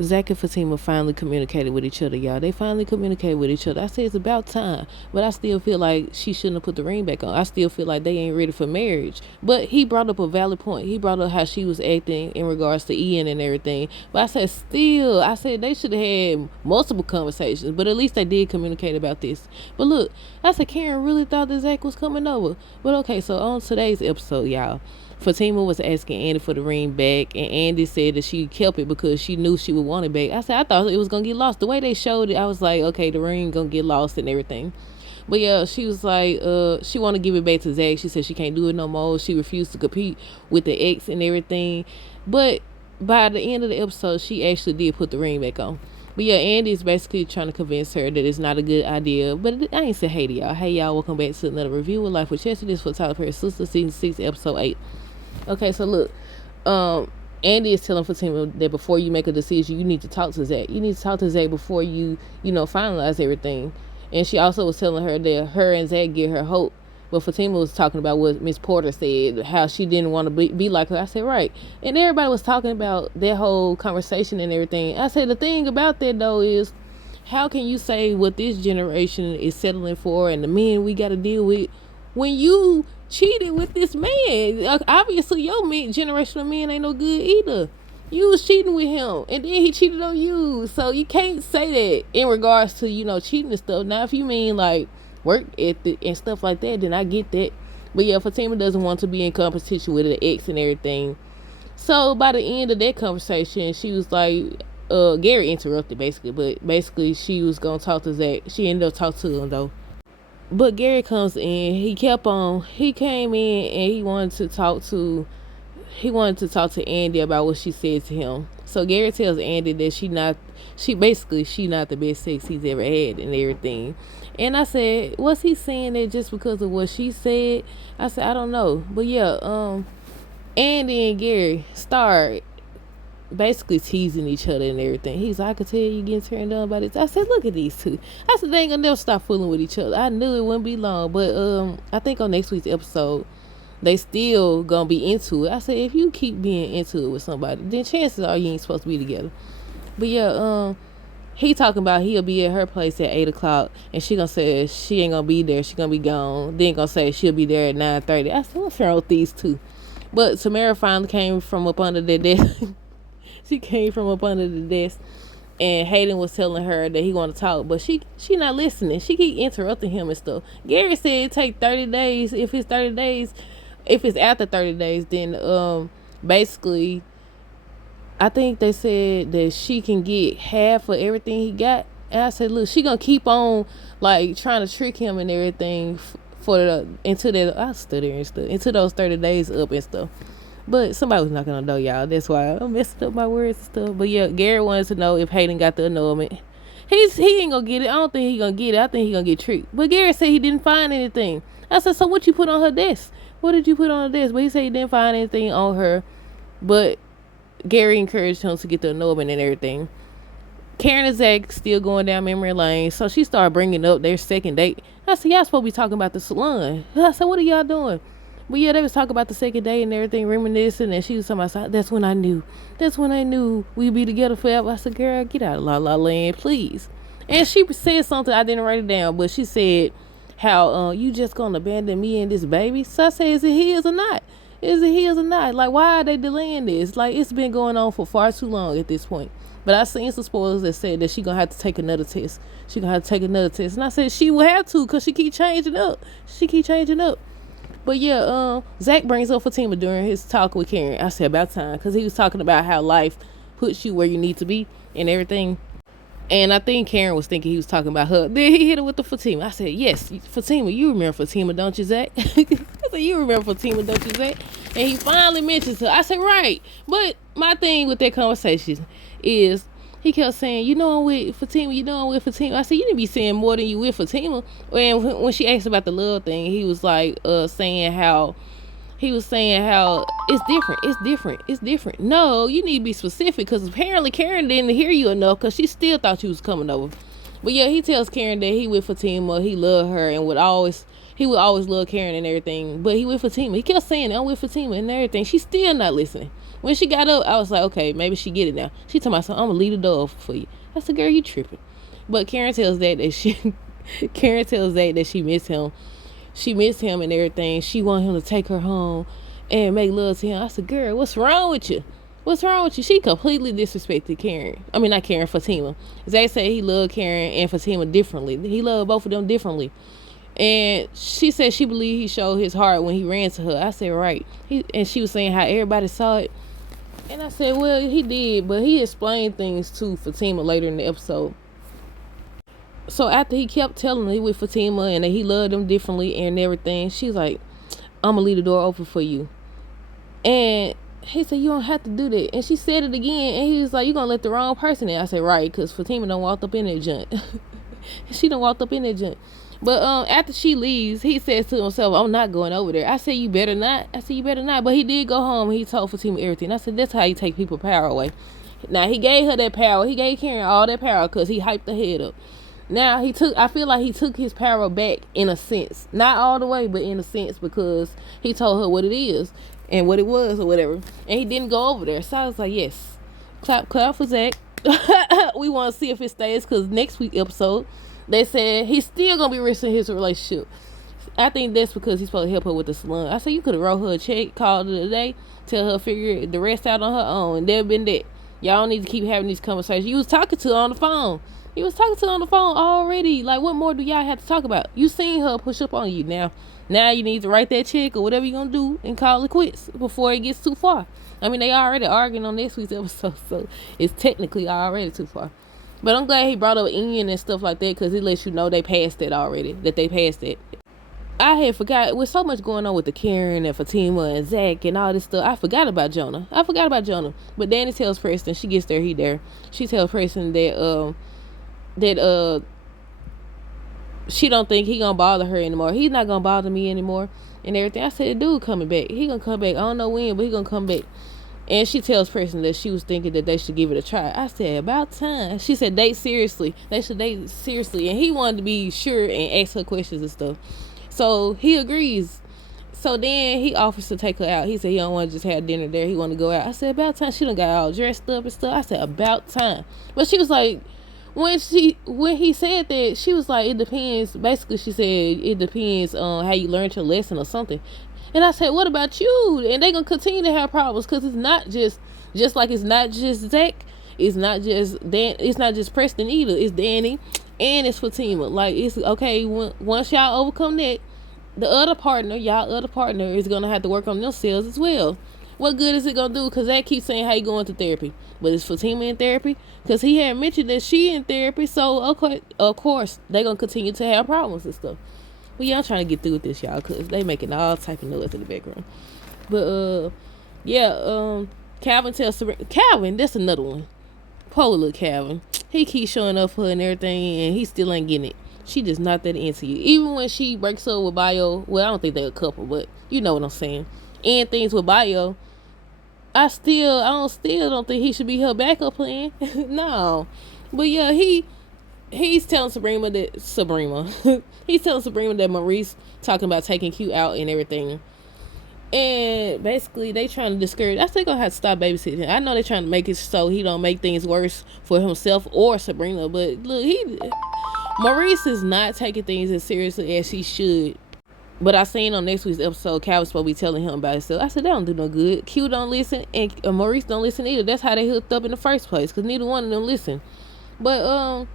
Zach and Fatima finally communicated with each other, y'all. They finally communicated with each other. I said it's about time, but I still feel like she shouldn't have put the ring back on. I still feel like they ain't ready for marriage. But he brought up a valid point. He brought up how she was acting in regards to Ian and everything. But I said they should have had multiple conversations, but at least they did communicate about this. But look, I said Karen really thought that Zach was coming over. But okay, so on today's episode, y'all, Fatima was asking Andy for the ring back, and Andy said that she kept it because she knew she would want it back. I said I thought it was gonna get lost. The way they showed it, I was like, okay, the ring gonna get lost and everything. But yeah, she was like, she want to give it back to Zach. She said she can't do it no more. She refused to compete with the ex and everything. But by the end of the episode, she actually did put the ring back on. But yeah, Andy's basically trying to convince her that it's not a good idea. But I ain't say hey to y'all. Hey y'all, welcome back to another review of Life with Chelsea. This for Tyler Perry Sistas, season 6, episode 8. Okay, so look, Andy is telling Fatima that before you make a decision, you need to talk to Zach. You need to talk to Zach before you finalize everything. And she also was telling her that her and Zach give her hope. But Fatima was talking about what Miss Porter said, how she didn't want to be like her. I said, right. And everybody was talking about that whole conversation and everything. I said, the thing about that, though, is how can you say what this generation is settling for and the men we got to deal with when you cheated with this man? Obviously, your generational men ain't no good either. You was cheating with him, and then he cheated on you. So you can't say that in regards to, cheating and stuff. Now, if you mean, like, work ethic and stuff like that, then I get that. But yeah, Fatima doesn't want to be in competition with the ex and everything. So by the end of that conversation, she was like, Gary interrupted basically, but basically she was going to talk to Zach. She ended up talking to him, though. But Gary comes in. He came in and he wanted to talk to Andy about what she said to him. So Gary tells Andy that she not the best sex he's ever had and everything. And I said, was he saying that just because of what she said? I said, I don't know. But yeah, Andy and Gary start basically teasing each other and everything. He's like, I could tell you getting turned on by this. I said, look at these two. I said, they ain't gonna never stop fooling with each other. I knew it wouldn't be long. But I think on next week's episode, they still gonna be into it. I said, if you keep being into it with somebody, then chances are you ain't supposed to be together. But yeah, he talking about he'll be at her place at 8 o'clock, and she gonna say she ain't gonna be there. She gonna be gone. Then gonna say she'll be there at 9:30. I said, what's wrong with these two? But Tamara finally came from up under the desk. She came from up under the desk, and Hayden was telling her that he want to talk, but she not listening. She keep interrupting him and stuff. Gary said it take 30 days. If it's after 30 days, then basically, I think they said that she can get half of everything he got. And I said, look, she gonna keep on like trying to trick him and everything until those 30 days up and stuff. But somebody was knocking on the door, y'all. That's why I'm messing up my words and stuff. But yeah, Gary wanted to know if Hayden got the annulment. He ain't gonna get it. I don't think he gonna get it. I think he gonna get tricked. But Gary said he didn't find anything. I said, so what you put on her desk? What did you put on her desk? But he said he didn't find anything on her. But Gary encouraged him to get the annulment and everything. Karen and Zach still going down memory lane. So she started bringing up their second date. I said, y'all supposed to be talking about the salon. I said, what are y'all doing? But yeah, they was talking about the second date and everything, reminiscing, and she was talking about, that's when I knew we'd be together forever. I said, girl, get out of La La Land, please. And she said something, I didn't write it down, but she said how you just gonna abandon me and this baby. So I said, is it his or not? Like, why are they delaying this? Like, it's been going on for far too long at this point. But I seen some spoilers that said that she gonna have to take another test. And I said she will have to, because she keep changing up. But yeah, Zach brings up Fatima during his talk with Karen. I said, about time, because he was talking about how life puts you where you need to be and everything. And I think Karen was thinking he was talking about her. Then he hit her with the Fatima. I said, yes, Fatima, you remember Fatima, don't you, Zach? I said, you remember Fatima, don't you, Zach? And he finally mentions her. I said, right. But my thing with that conversation is, he kept saying, I'm with Fatima, I said, you need to be saying more than you with Fatima. And when she asked about the love thing, he was like, saying how it's different. No, you need to be specific, because apparently Karen didn't hear you enough, because she still thought you was coming over. But yeah, he tells Karen that he with Fatima, he loved her, and he would always love Karen and everything. But he with Fatima. He kept saying, I'm with Fatima and everything. She's still not listening. When she got up, I was like, okay, maybe she get it now. She told me, I'm gonna leave the door open for you. I said, girl, you tripping. But Karen tells Zach that she missed him. She missed him and everything. She wanted him to take her home and make love to him. I said, girl, what's wrong with you? What's wrong with you? She completely disrespected Karen. I mean, not Karen, Fatima. Zach said he loved Karen and Fatima differently. He loved both of them differently. And she said she believed he showed his heart when he ran to her. I said, right. And she was saying how everybody saw it. And I said, well, he did, but he explained things to Fatima later in the episode. So after he kept telling her with Fatima and that he loved them differently and everything, she's like, I'm gonna leave the door open for you. And he said, you don't have to do that. And she said it again, and he was like, you gonna let the wrong person in. I said, right, because Fatima done walked up in that junk. She done walked up in that junk. But after she leaves, he says to himself, I'm not going over there. I said, you better not. But he did go home and he told Fatima everything. I said, that's how you take people's power away. Now, he gave her that power. He gave Karen all that power because he hyped her head up. Now, I feel like he took his power back in a sense. Not all the way, but in a sense, because he told her what it is and what it was or whatever. And he didn't go over there. So I was like, yes. Clap for Zach. We want to see if it stays, because next week's episode, they said he's still going to be risking his relationship. I think that's because he's supposed to help her with the salon. I said, you could have wrote her a check, called her today, tell her figure the rest out on her own, and that'd been that. Y'all need to keep having these conversations. You was talking to her on the phone. Already. Like, what more do y'all have to talk about? You seen her push up on you. Now you need to write that check or whatever you're going to do and call it quits before it gets too far. I mean, they already arguing on next week's episode, so it's technically already too far. But I'm glad he brought up Ian and stuff like that, because it lets you know they passed that already, that they passed it. I had forgot, with so much going on with the Karen and Fatima and Zach and all this stuff, I forgot about Jonah. But Danny tells Preston, she gets there, he there. She tells Preston that she don't think he gonna bother her anymore. He's not gonna bother me anymore and everything. I said, dude coming back. He gonna come back. I don't know when, but he gonna come back. And she tells Preston that she was thinking that they should give it a try. I said, about time. She said, date seriously. They should date seriously. And he wanted to be sure and ask her questions and stuff. So he agrees. So then he offers to take her out. He said he don't want to just have dinner there. He want to go out. I said, about time. She done got all dressed up and stuff. I said, about time. But she was like, when he said that, she was like, it depends. Basically, she said, it depends on how you learned your lesson or something. And I said, what about you? And they gonna continue to have problems, because it's not just like it's not just Zach, it's not just Dan, it's not just Preston either. It's Danny and it's Fatima. Like, it's okay, once y'all overcome that, y'all other partner is gonna have to work on themselves as well. What good is it gonna do? Because Zach keeps saying how you going to therapy, but is Fatima in therapy? Because he had mentioned that she in therapy. So okay, of course they gonna continue to have problems and stuff. But yeah, I'm trying to get through with this, y'all, because they making all type of noise in the background. But Calvin tells Sabrina, Calvin, that's another one. Poor little Calvin. He keeps showing up for her and everything, and he still ain't getting it. She just not that into you. Even when she breaks up with Bio, well, I don't think they're a couple, but you know what I'm saying. And things with Bio, I still don't think he should be her backup plan. No. But yeah, he's telling Sabrina that he's telling Sabrina that Maurice talking about taking Q out and everything. And basically they trying to discourage. I think I'll have to stop babysitting. I know they're trying to make it so he don't make things worse for himself or Sabrina, but look, Maurice is not taking things as seriously as he should. But I seen on next week's episode, Calvin's supposed to be telling him about himself. I said, that don't do no good. Q don't listen, and Maurice don't listen either. That's how they hooked up in the first place, because neither one of them listen. But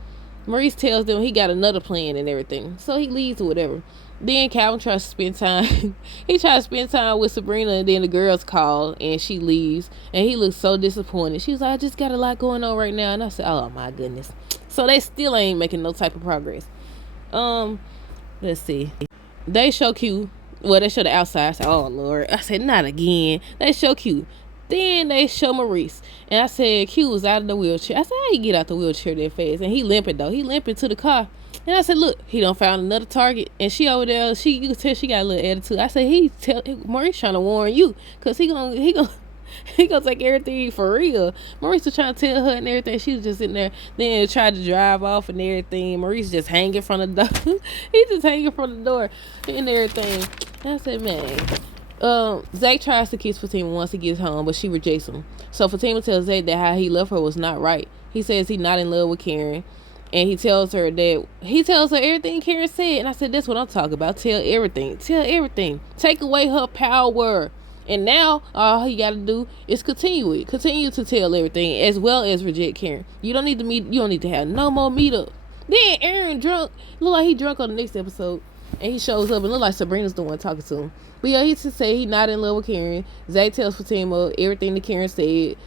Maurice tells them he got another plan and everything. So he leaves or whatever. Then Calvin tries to spend time. He tries to spend time with Sabrina, and then the girls call, and she leaves. And he looks so disappointed. She's like, I just got a lot going on right now. And I said, oh my goodness. So they still ain't making no type of progress. Let's see. They show Q. Well, they show the outside. I said, oh Lord. I said, not again. They show Q. Then they show Maurice. And I said, Q was out of the wheelchair. I said, how you get out the wheelchair that fast? And he limping though. He limping to the car. And I said, look, he done found another target. And she over there, you can tell she got a little attitude. I said, Maurice trying to warn you. Because he gonna take everything for real. Maurice was trying to tell her and everything. She was just sitting there. Then tried to drive off and everything. Maurice just hanging from the door. He just hanging from the door and everything. And I said, man, Zach tries to kiss Fatima once he gets home, but she rejects him. So Fatima tells Zach that how he left her was not right. He says he's not in love with Karen. And he tells her everything Karen said. And I said, that's what I'm talking about. Tell everything. Take away her power. And now all he got to do is continue it. Continue to tell everything, as well as reject Karen. You don't need to have no more meetup. Then Aaron drunk. Look like he drunk on the next episode. And he shows up and look like Sabrina's the one talking to him. But yeah, he just say he not in love with Karen. Zach tells Fatima everything that Karen said.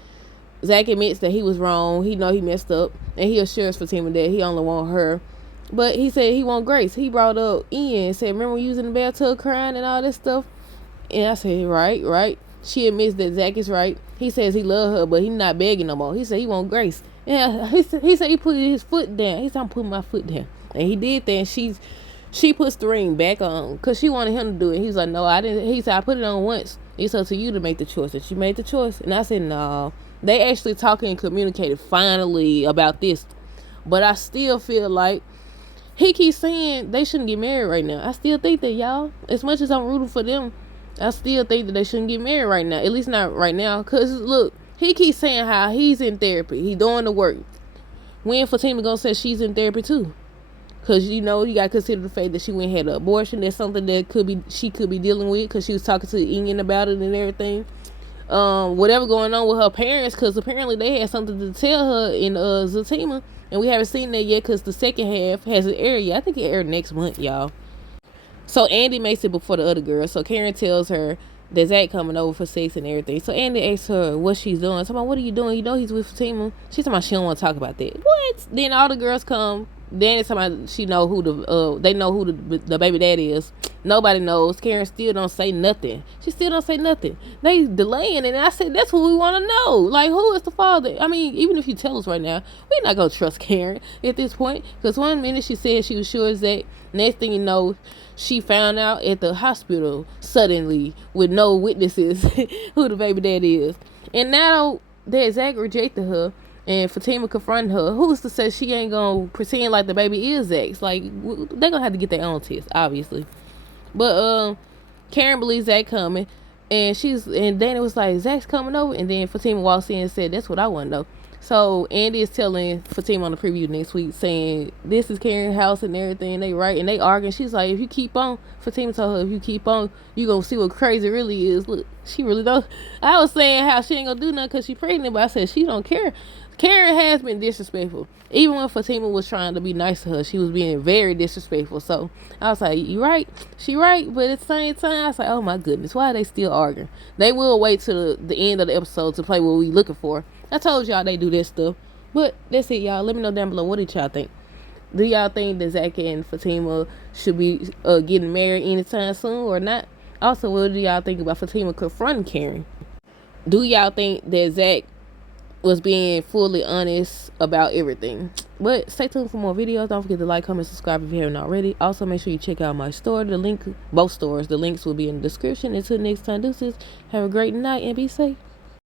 Zach admits that he was wrong. He know he messed up. And he assures Fatima that he only want her. But he said he want Grace. He brought up Ian and said, remember when you was in the bathtub crying and all this stuff? And I said, right. She admits that Zach is right. He says he love her, but he not begging no more. He said he want Grace. Yeah, he said he put his foot down. He said, I'm putting my foot down. And he did that, and she puts the ring back on because she wanted him to do it. He was like, no, I didn't. He said, I put it on once. It's up to you to make the choice. And she made the choice. And I said, no. They actually talking and communicated finally about this. But I still feel like he keeps saying they shouldn't get married right now. I still think that, y'all, as much as I'm rooting for them, I still think that they shouldn't get married right now. At least not right now. Because, look, he keeps saying how he's in therapy. He's doing the work. When Fatima gonna say she's in therapy too? Because, you know, you got to consider the fact that she went and had an abortion. That's something that she could be dealing with because she was talking to Ian about it and everything. Whatever going on with her parents, because apparently they had something to tell her in Zatima. And we haven't seen that yet because the second half hasn't aired yet. I think it aired next month, y'all. So Andy makes it before the other girl. So Karen tells her that Zach coming over for sex and everything. So Andy asks her what she's doing. Talking about, what are you doing? You know he's with Fatima. She's talking about she don't want to talk about that. What? Then all the girls come. Then it's talking about they know who the baby daddy is. Nobody knows. Karen still don't say nothing. She still don't say nothing. They delaying, and I said that's what we want to know. Like, who is the father? I mean, even if you tell us right now, we're not gonna trust Karen at this point. Because one minute she said she was sure as that. Next thing you know, she found out at the hospital suddenly with no witnesses who the baby daddy is. And now that Zach rejected her and Fatima confronted her, who's to say she ain't gonna pretend like the baby is Zach's? Like, they're gonna have to get their own test, obviously. But Karen believes Zach coming, and Danny was like, Zach's coming over, and then Fatima walks in and said, that's what I want to know. So Andy is telling Fatima on the preview next week, saying this is Karen's house and everything, and they right, and they arguing. She's like, if you keep on, Fatima told her, if you keep on, you gonna see what crazy really is. Look, she really don't. I was saying how she ain't gonna do nothing because she pregnant, but I said she don't care. Karen has been disrespectful. Even when Fatima was trying to be nice to her, she was being very disrespectful. So I was like, you right, she right. But at the same time, I was like, oh my goodness, why are they still arguing? They will wait till the end of the episode to play what we looking for. I told y'all they do that stuff. But that's it, y'all. Let me know down below, what did y'all think? Do y'all think that Zach and Fatima should be getting married anytime soon or not? Also, what do y'all think about Fatima confronting Karen? Do y'all think that Zach was being fully honest about everything? But stay tuned for more videos. Don't forget to like, comment, subscribe if you haven't already. Also, make sure you check out my store. Both stores, the links will be in the description. Until next time, deuces. Have a great night and be safe.